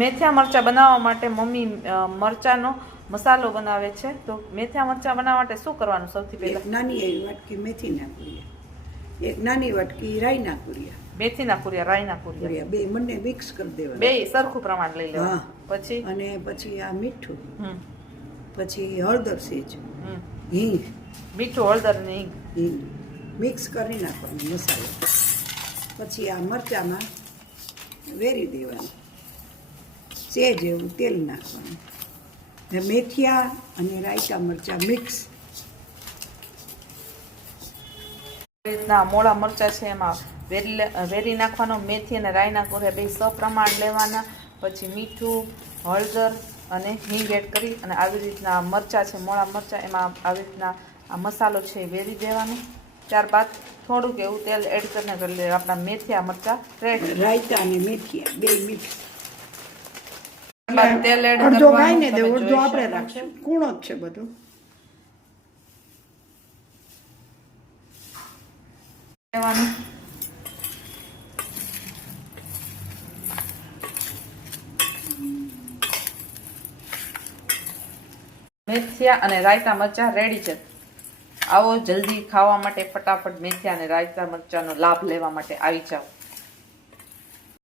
મેથિયા મરચાં બનાવવા માટે મમ્મી મરચાંનો મસાલો બનાવે છે। તો મેથિયા મરચાં બનાવવા માટે શું કરવાનું? સૌથી પહેલા નાની એવી વાટકી મેથીના કુરિયા, એક નાની વાટકી રાઈના કુરિયા, મેથીના કુરિયા, રાઈના કુરિયા, બે બંને મિક્સ કરી દેવાના, બે સરખું પ્રમાણ લઈ લેવાનું। પછી પછી આ મીઠું, પછી હળદર સેજ, હિંગ, મીઠું, હળદર ને હિંગ મિક્સ કરી નાખવાનું મસાલો। પછી આ મરચાંમાં વેરી દેવાનું, સેજ એવું તેલ નાખવાનું, મેથિયા અને રાયતા મરચાં મિક્સ। રીતના મોળા મરચાં છે એમાં વેરી નાખવાનો, મેથી અને રાઈના કુરિયા બે સપ્રમાણ લેવાના, પછી મીઠું, હળદર અને હિંગ એડ કરી અને આવી રીતના મરચાં છે મોળા મરચાં એમાં આવી રીતના આ મસાલો છે એ વેરી દેવાનો। ત્યારબાદ થોડુંક એવું તેલ એડ કરીને એટલે આપણા મેથિયા મરચાં રેડી। રાયતા અને મેથિયા બે મિક્સ। તેલ એડ અડધો ગાયને દેવું, અડધો આપણે રાખશું, કૂણો જ છે બધું। મેથિયા અને રાયતા મરચાં રેડી છે। આવો જલ્દી ખાવા માટે, ફટાફટ મેથિયા અને રાયતા મરચાંનો લાભ લેવા માટે આવી જાઓ।